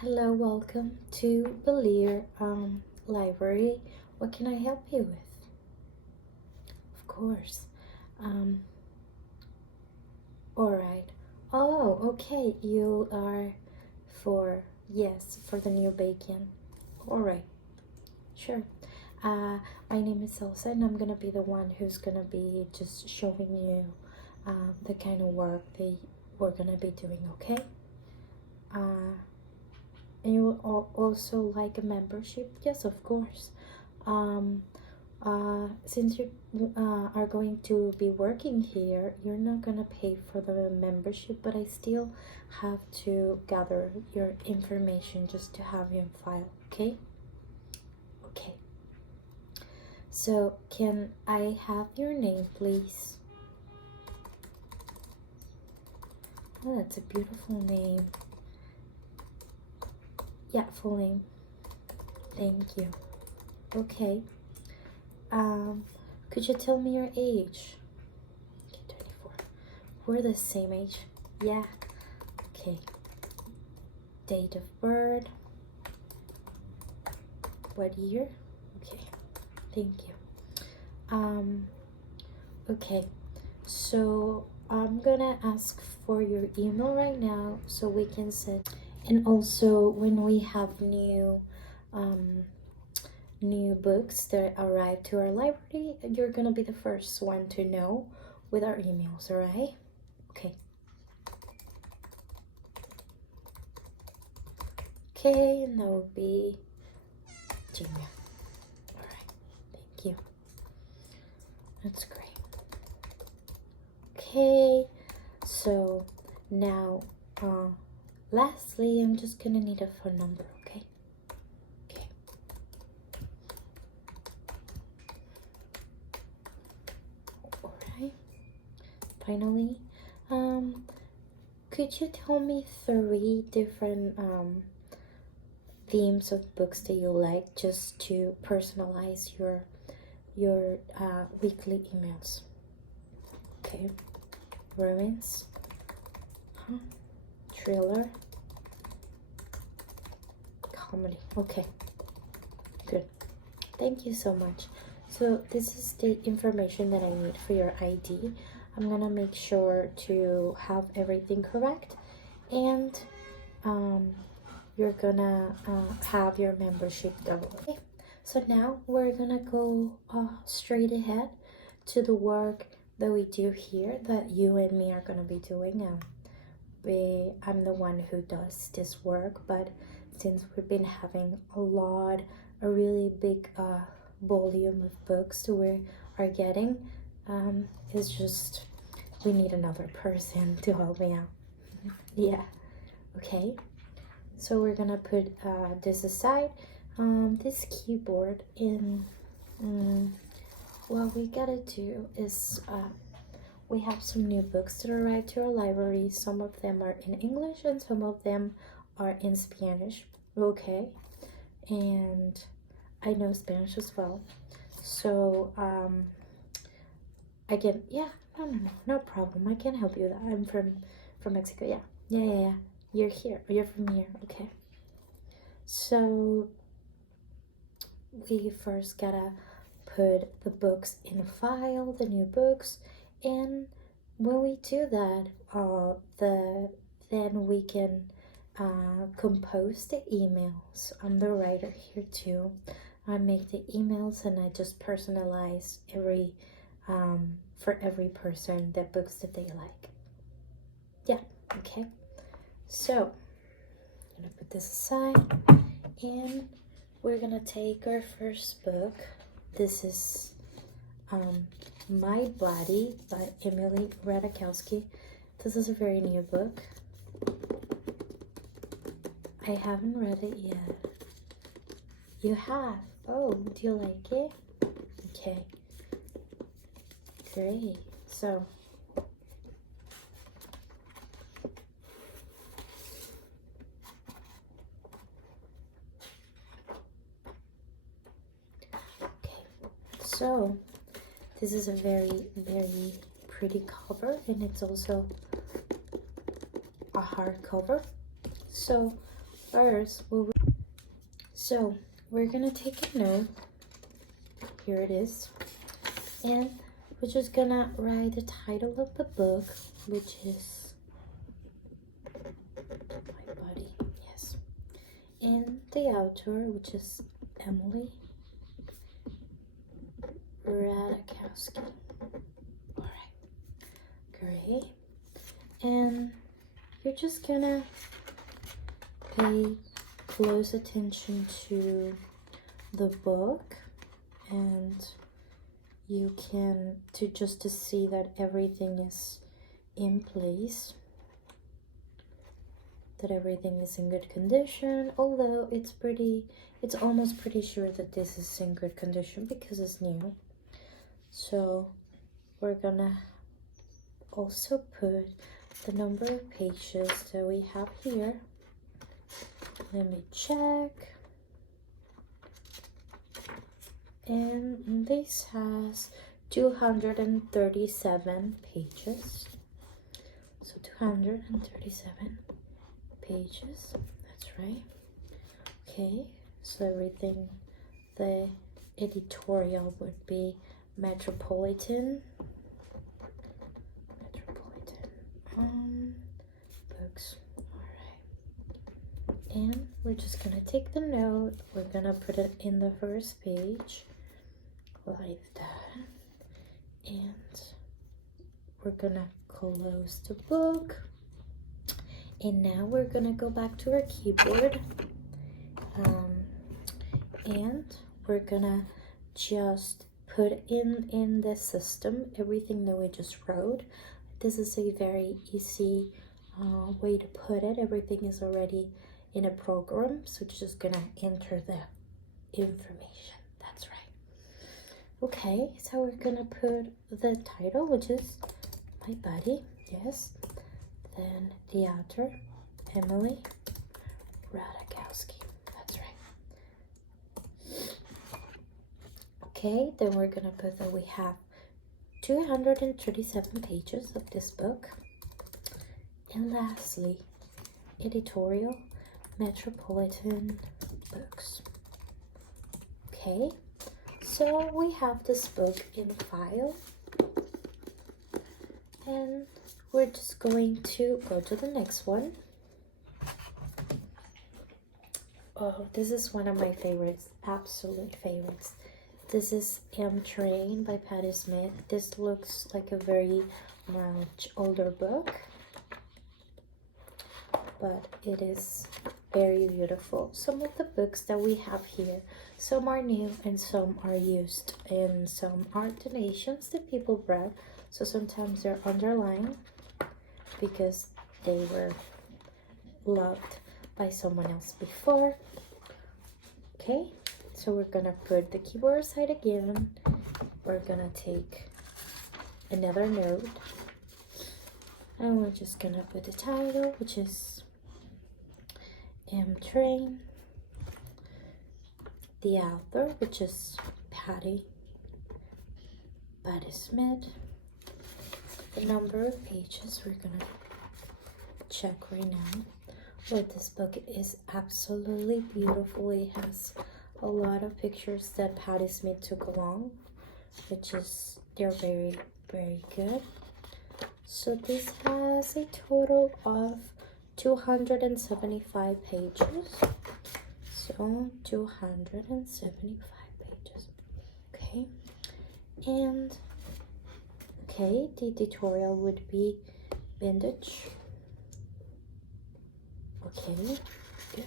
Hello, welcome to Belir Library. What can I help you with? Of course. Um, all right. Oh, okay. You are for the new bacon. All right. Sure. My name is Elsa, and I'm gonna be the one who's gonna be just showing you the kind of work that we're gonna be doing. Okay. Uh, And you would also like a membership? Yes, of course. Um, since you are going to be working here, you're not gonna pay for the membership, but I still have to gather your information just to have you in file, okay? Okay. So, can I have your name, please? Oh, that's a beautiful name. Yeah, full name. Thank you. Okay. Um, could you tell me your age? Okay, 24. We're the same age. Yeah. Okay. Date of birth. What year? Okay. Thank you. Okay. So I'm gonna ask for your email right now so we can set. And also, when we have um, new books that arrive to our library, you're gonna be the first one to know with our emails, alright? Okay. Okay, and that will be Gmail. Alright, thank you. That's great. Okay, so now, lastly, I'm just gonna need a phone number, okay? Okay. Alright. Finally, could you tell me 3 different themes of books that you like, just to personalize your weekly emails? Okay. Romance, thriller, comedy. Okay, good. Thank you so much. So this is the information that I need for your ID. I'm gonna make sure to have everything correct, and you're gonna have your membership double. Okay. So now we're gonna go straight ahead to the work that we do here, that you and me are gonna be doing. I'm the one who does this work, but since we've been having a really big volume of books that we are getting, it's just we need another person to help me out. Yeah. Okay. So we're gonna put this aside. This keyboard in. What we gotta do is we have some new books that arrived to our library. Some of them are in English and some of them are in Spanish. Okay. And I know Spanish as well. So again, yeah, no problem. I can help you with that. I'm from Mexico. Yeah. You're here. You're from here. Okay. So we first gotta put the books in a file, the new books, and when we do that, then we can compose the emails. I'm the writer here too. I make the emails and I just personalize for every person the books that they like. Yeah, okay. So I'm gonna put this aside, and we're gonna take our first book. This is My Body by Emily Ratajkowski. This is a very new book. I haven't read it yet. You have? Oh, do you like it? Okay. Great. So, this is a very, very pretty cover, and it's also a hardcover. So first, so we're gonna take a note. Here it is. And we're just gonna write the title of the book, which is My Body, yes. And the author, which is Emily Ratajkowski. Alright, great. And you're just gonna pay close attention to the book, and you can to see that everything is in place, that everything is in good condition, although it's almost pretty sure that this is in good condition because it's new. So we're gonna also put the number of pages that we have here. Let me check. And this has 237 pages. So 237 pages, that's right. Okay, so everything, the editorial would be Metropolitan books. All right, and we're just gonna take the note, we're gonna put it in the first page like that, and we're gonna close the book. And now we're gonna go back to our keyboard, and we're gonna just put in the system everything that we just wrote. This is a very easy way to put it. Everything is already in a program, so you're just gonna enter the information. That's right. Okay, so we're gonna put the title, which is My Body, yes. Then the author, Emily Ratajkowski. That's right. Okay, then we're gonna put that we have 237 pages of this book. And lastly, editorial, Metropolitan Books. Okay, so we have this book in file, and we're just going to go to the next one. Oh, this is one of my favorites, absolute favorites. This is M-Train by Patti Smith. This looks like a very much older book, but it is very beautiful. Some of the books that we have here, some are new and some are used, and some are donations that people brought, so sometimes they're underlined because they were loved by someone else before. Okay, so we're gonna put the keyboard aside again. We're gonna take another note, and we're just gonna put the title, which is M-Train, the author, which is Patti Smith, the number of pages. We're gonna check right now. But this book is absolutely beautiful. It has a lot of pictures that Patti Smith took along, which is, they're very, very good. So this has a total of 275 pages. So 275 pages. Okay. And okay, the editorial would be Vintage. Okay, good.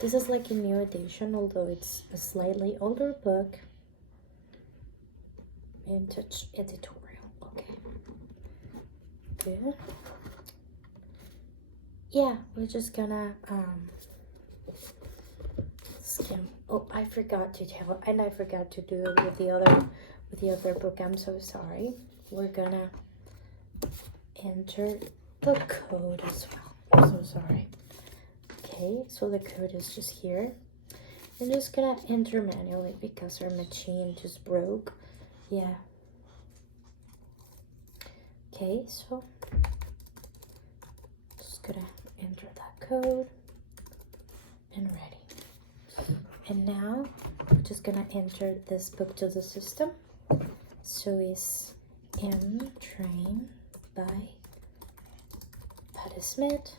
This is like a new edition, although it's a slightly older book. Vintage editorial. Okay, good. Yeah, we're just gonna skim. Oh, I forgot to tell, and I forgot to do it with the other book. I'm so sorry. We're gonna enter the code as well. I'm so sorry. Okay, so the code is just here. I'm just gonna enter manually because our machine just broke. Yeah. Okay, so just gonna enter that code. And now we're just gonna enter this book to the system. So it's M Train by Patti Smith.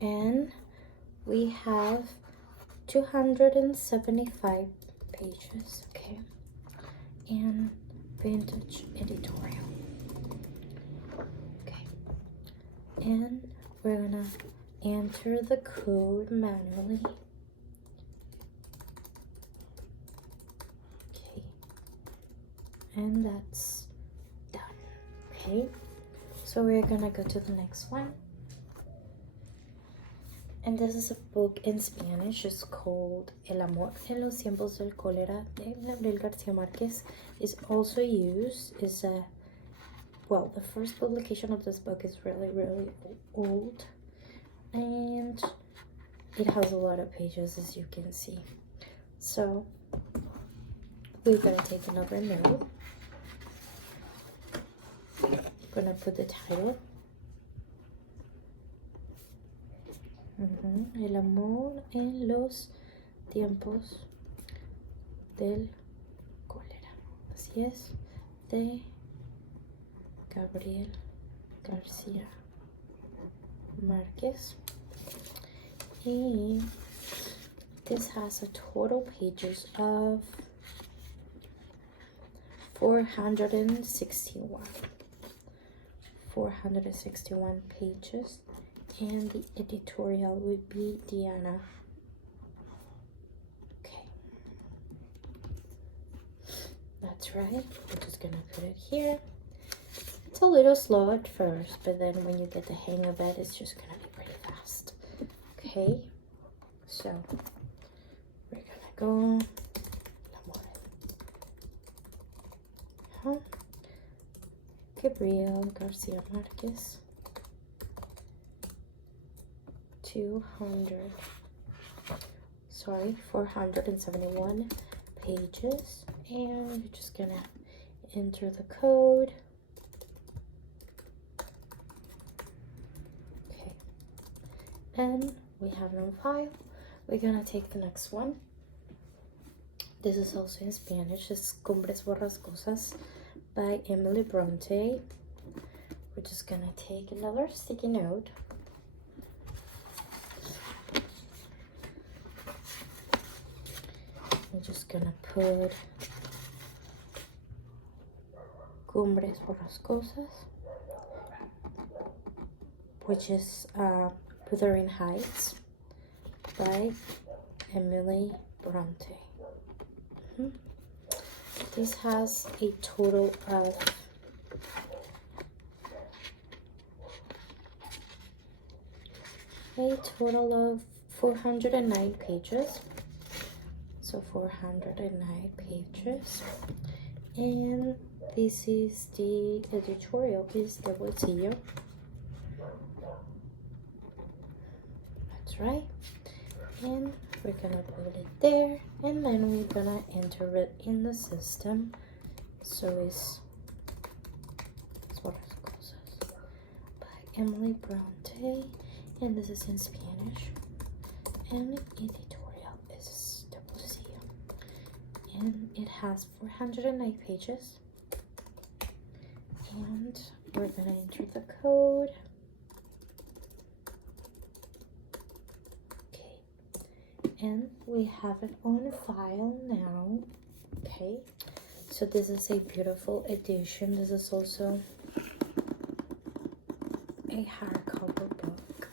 And we have 275 pages, okay? And vintage editorial. Okay. And we're gonna enter the code manually. Okay. And that's done. Okay. So we're gonna go to the next one. And this is a book in Spanish. It's called El Amor en los Tiempos del Cólera de Gabriel García Márquez. Is also used is a well, the first publication of this book is really old, and it has a lot of pages, as you can see. So we're gonna take another note. I'm gonna put the title. El amor en los tiempos del cólera. Así es, de Gabriel García Márquez. And this has a total pages of 461. 461 pages. And the editorial would be Diana. Okay. That's right. We're just gonna put it here. It's a little slow at first, but then when you get the hang of it, it's just gonna be pretty fast. Okay. So we're gonna go. Gabriel García Márquez. 471 pages, and you're just gonna enter the code. Okay, and we have it on file. We're gonna take the next one. This is also in Spanish. It's Cumbres Borrascosas by Emily Bronte. We're just gonna take another sticky note. I'm just gonna put Cumbres Borrascosas, which is Wuthering Heights by Emily Bronte. This has a total of 409 pages. So 409 pages, and this is the editorial, is the Bolsillo. That's right. And we're gonna put it there, and then we're gonna enter it in the system. So it's Suarez Cosas by Emily Bronte, and this is in Spanish, and editorial is the Bolsillo, and it has 409 pages, and we're gonna enter the code. And we have it on file now. Okay, so this is a beautiful edition. This is also a hardcover book,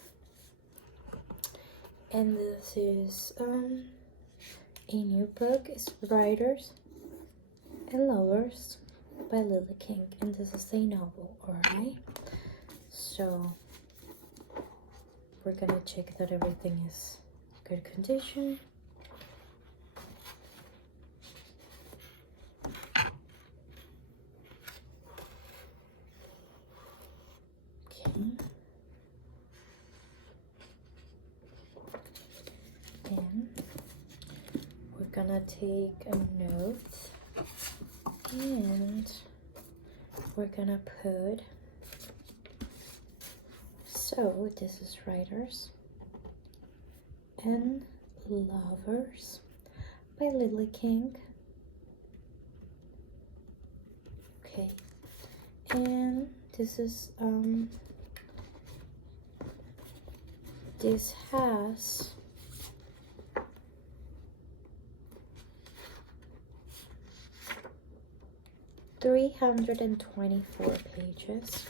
and this is a new book. It's Writers and Lovers by Lily King, and this is a novel. All right, so we're gonna check that everything is good condition. Okay. And we're gonna take a note, and we're gonna put, so this is Writers and Lovers by Lily King. Okay, and this is this has 324 pages.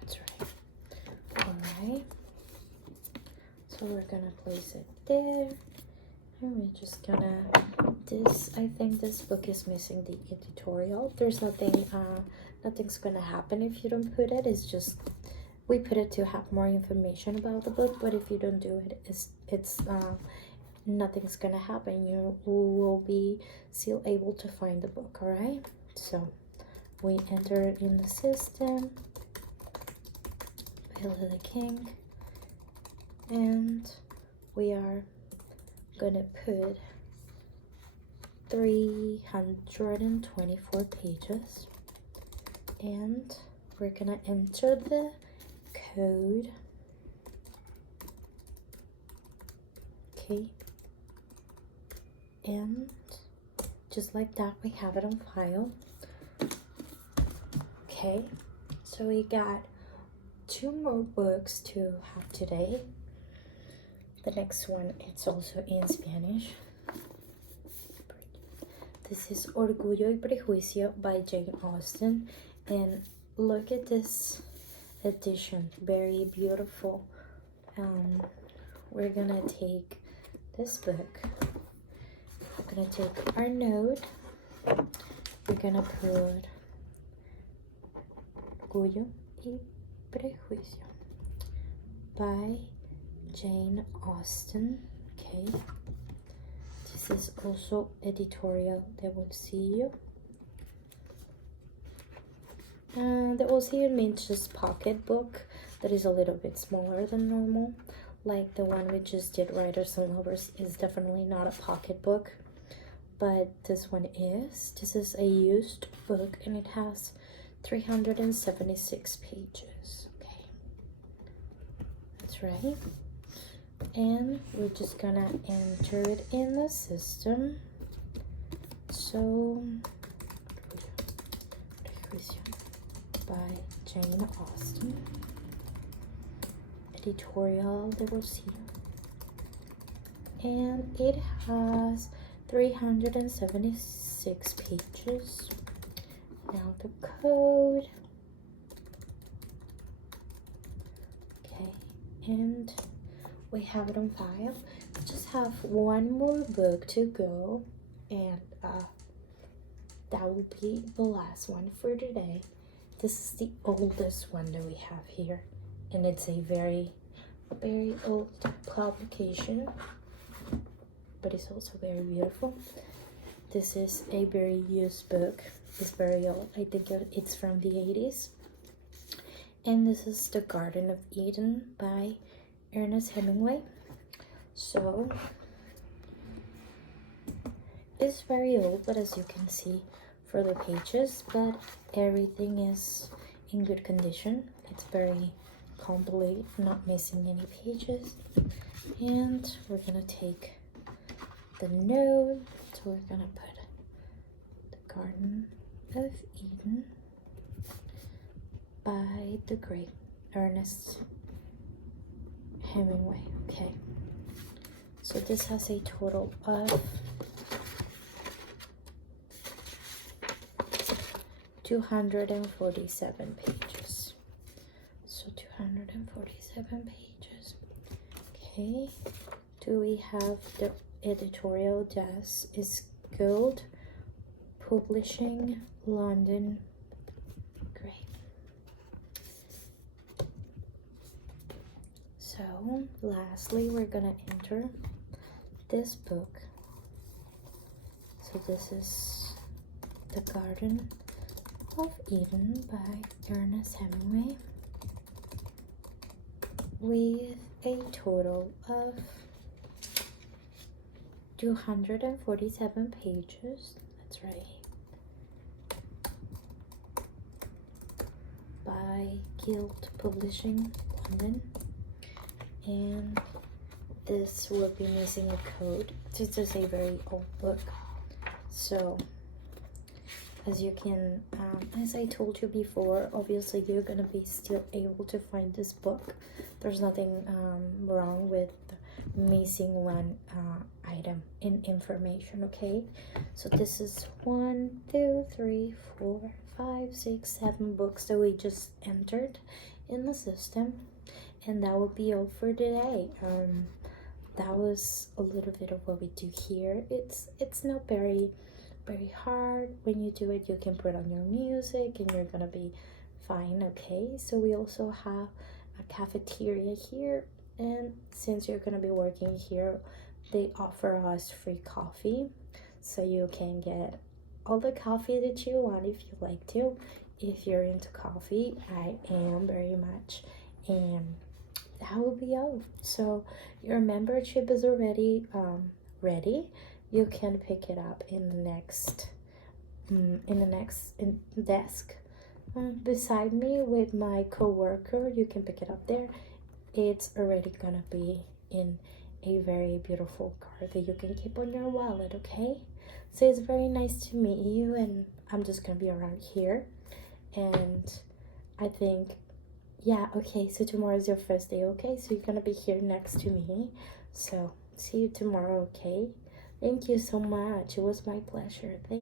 That's right. Alright. So we're gonna place it there. And we're just gonna I think this book is missing the editorial. There's nothing's gonna happen if you don't put it. It's just we put it to have more information about the book, but if you don't do it, it's nothing's gonna happen. You will be still able to find the book. All right, so we enter it in the system by Lily King, and we are gonna put 324 pages, and we're gonna enter the code. Okay, and just like that, we have it on file. Okay, so we got 2 more books to have today. The next one, it's also in Spanish. This is Orgullo y Prejuicio by Jane Austen, and look at this edition, very beautiful. We're gonna take this book, we're gonna take our note, we're gonna put Orgullo y Prejuicio by Jane Austen. Okay, this is also editorial de Bolsillo. The Bolsillo means just pocket book that is a little bit smaller than normal. Like the one we just did, Writers and Lovers, is definitely not a pocket book, but this one is. This is a used book, and it has 376 pages. Okay, that's right. And we're just gonna enter it in the system. So, by Jane Austen, editorial de Bolsillo, and it has 376 pages. Now the code. Okay, and we have it on file. We just have 1 more book to go, and that will be the last one for today. This is the oldest one that we have here, and it's a very old publication, but it's also very beautiful. This is a very used book. It's very old. I think it's from the 80s. And this is The Garden of Eden by Ernest Hemingway. So it's very old, but as you can see for the pages, but everything is in good condition. It's very complete, not missing any pages. And we're gonna take the note. So we're gonna put The Garden of Eden by the great Ernest Hemingway. Okay, so this has a total of 247 pages. So 247 pages. Okay, do we have the editorial Das is Gold Publishing, London. Great. So lastly, we're gonna enter this book. So this is The Garden of Eden by Ernest Hemingway, with a total of 247 pages. That's right. By Guild Publishing, London. and this will be missing a code. This is a very old book, so as you can, as I told you before, obviously you're gonna be still able to find this book. There's nothing wrong with missing one item in information. Okay, so this is 1, 2, 3, 4, 5, 6, 7 books that we just entered in the system, and that would be all for today. That was a little bit of what we do here. It's not very hard. When you do it, you can put on your music and you're gonna be fine. Okay, so we also have a cafeteria here, and since you're gonna be working here, they offer us free coffee, so you can get all the coffee that you want if you like to. If you're into coffee, I am very much, and that will be all. So your membership is already ready. You can pick it up in the next desk beside me with my co-worker. You can pick it up there. It's already gonna be in a very beautiful card that you can keep on your wallet. Okay, so it's very nice to meet you, and I'm just gonna be around here, and I think, yeah, okay, so tomorrow is your first day. Okay, so you're gonna be here next to me, so see you tomorrow. Okay, thank you so much. It was my pleasure.